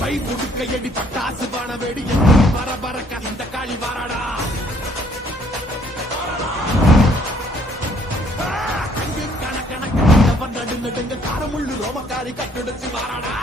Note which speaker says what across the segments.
Speaker 1: கை புடுக்க பட்டாசு பான வெடி எங்கும் பர பறக்க இந்த காளி வாராடா. கங்கு கணக்கணக்க நடு நடுங்க காரமுள்ளு ரோமக்காரி கட்டுடைச்சு வாராடா.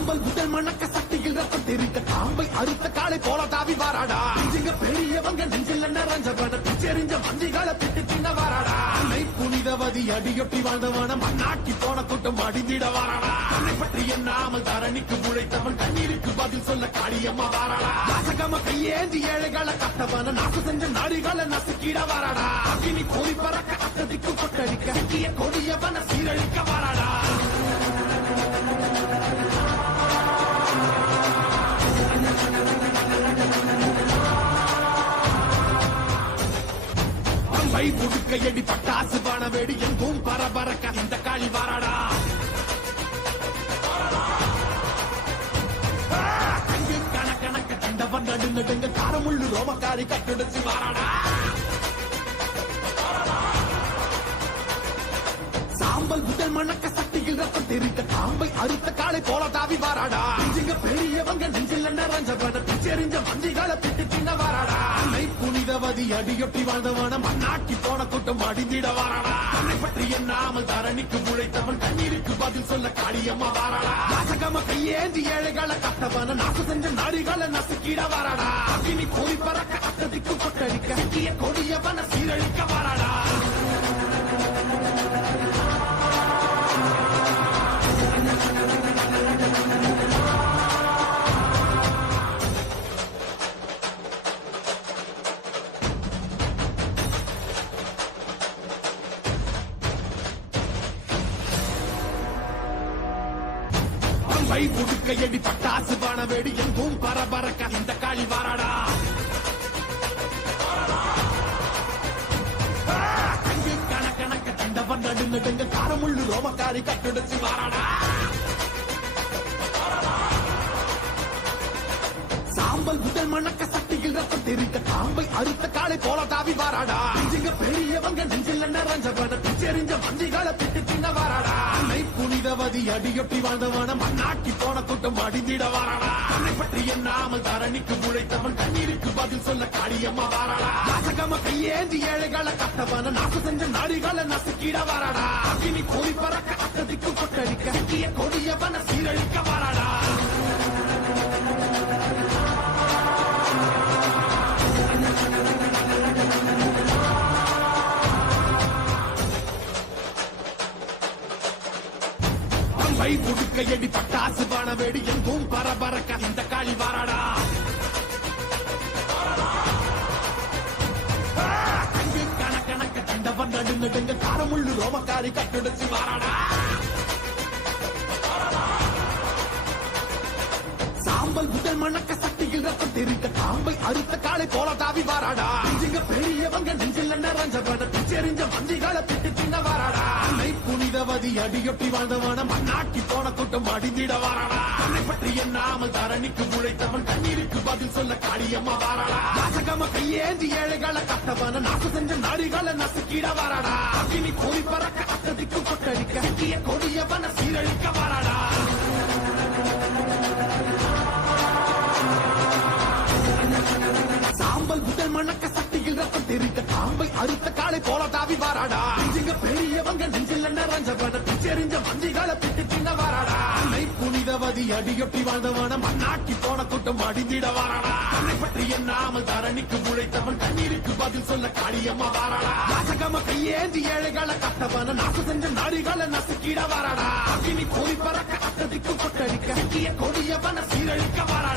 Speaker 1: சாம்பல் முதல் மணக்க சக்தியில் ரத்தம் தெரிந்த காம்பை அறுத்த காலை போல தாவி வாராடா. இங்க பெரியவங்க நெஞ்சில் நிறைஞ்சவன பிச்செறிஞ்ச வண்டிகளை பிட்டு தின்ன வாராடா. அன்னை புனிதவதி அடியொட்டி வாழ்ந்தவன மண்ணாக்கி போன கூட்டம் அடிந்திட வாராடா. தன்னை பற்றி எண்ணாமல் தரணிக்கு உழைத்தவன் கண்ணீருக்கு பதில் சொல்ல காளியம்மா வாராடா. நாசகம கையேந்தி ஏழைகளை கட்டவன நாசு செஞ்ச நாடிகளை நசுக்கிட வாராடா. அக்கினி கோரி பறக்க அத்ததிக்கு கொட்டடிக்க கை புடுக்க எடி பட்டாசு பான வெடி எங்கும் பரபரக்க இந்த காளி வாராடா. கங்கு கணக்கணக்க கண்டவன் நடு நடுங்க காரமுள்ளு ரோமக்காரி கட்டுடைச்சு வாராடா. சாம்பல் முதல் மணக்க சக்தியில் ரத்தம் தெரிந்த காம்பை அறுத்த காலை போல தாவி வாராடா. இங்க பெரியவங்க நெஞ்சில் நிறைஞ்சவன பிச்செறிஞ்ச மந்திகளை பிட்டு அடியொட்டி வாழ்ந்தவன மண்ணாக்கி போன கூட்டம் அடிந்திட வாராடா தன்னை பற்றி எண்ணாமல் தரணிக்கு உழைத்தவன் கண்ணீருக்கு பதில் சொல்ல காளியம்மா வாராடா யாசகம கையேந்தி ஏழைகளை கட்டவன நாசு செஞ்ச நாடிகளை நசுக்கிட வாராடா அக்னி கோரி பறக்க அத்ததிக்கு கொட்டடிக்க கொடியவன சீரழிக்க வாராடா கை புடுக்க பட்டாசு பான வெடி எங்கும் பரபரக்க இந்த காளி வாராடா. கங்கு கணக்கணக்க தண்டவன் நடு நடுங்க காரமுள்ளு ரோமக்காரி கட்டுடைச்சு வாராடா. சாம்பல் முதல் மணக்க சட்ட ரத்தம் தெரிந்த காம்பை அறுத்த காலை போல தாவி வாராடா இங்க பெரியவங்க நெஞ்சில் நிறைஞ்சவன பிச்செறிஞ்ச மந்திகளை பிட்டு தின்ன வாராடா. அன்னை புனிதவதி அடியொட்டி வாழ்ந்தவன மண்ணாக்கி போன கூட்டம் அடிந்திட வாராடா. தன்னை பற்றி எண்ணாமல் தரணிக்கு உழைத்தவன் கண்ணீருக்கு பதில் சொல்ல காளியம்மா வாராடா. நாசகம கையேந்தி ஏழைகளை கட்டவன நாச செஞ்ச நாடிகளை நசுக்கிட வாராடா. அக்னி கோழி பறக்க அத்ததிக்கு கொட்டடிக்க கொடியவன சீரழிக்க வாராடா. பை புடுக்க எடி பட்டாசு பான வெடி எங்கும் பரபரக்க இந்த காளி வாராடா. கங்கு கணக்கணக்க கண்டவன் நடு நடுங்க காரமுள்ளு ரோமக்காரி கட்டுடைச்சு வாராடா. சாம்பல் முதல் மணக்க சக்தியில் ரத்தம் தெரிந்த காம்பை அறுத்த காலை போல தாவி வாராடா. இங்க பெரியவங்க நெஞ்சில் நிறைஞ்சவன பிச்செறிஞ்ச அன்னை அடியொட்டி வாழ்ந்தவன மண்ணாக்கி போன கூட்டம் அடிந்திட வாராடா தன்னை பற்றி எண்ணாமல் தரணிக்கு உழைத்தவன் கண்ணீருக்கு பதில் சொல்ல காளியம்மா வாராடா நாசகம கையேந்தி ஏழைகளை கட்டவன நாச செஞ்ச நாடுகளை நசுக்கிட வாராடா அக்னி கோழி பறக்க அத்ததிக்கு கொட்டடிக்க சிக்கிய கொடியவன சீரழிக்க வாராடா சாம்பல் முதல் மணக்க சக்தியில் ரத்தம் தெரிந்த காம்பை அறுத்த காலை போல தாவி வாராடா பெரியவங்க நெஞ்ச நிறைஞ்சவன செறிஞ்ச மந்திகளை பிட்டு தின்ன வாராடா அன்னை புனிதவதி அடியொட்டி வாழ்ந்தவன மண்ணாக்கி போன கூட்டம் அடிந்திட வாராடா தன்னை பற்றி எண்ணாமல் தரணிக்கு உழைத்தவன் கண்ணீருக்கு பதில் சொல்ல காளியம்மா வாராடா. யாசகம கையேந்தி ஏழைகளை கட்டவன நாசு செஞ்ச நாடிகளை நசுக்கிட வாராடா அக்கினி கோழி பறக்க அத்ததிக்கு கொட்டடிக்க கொடியவன சீரழிக்க வாராடா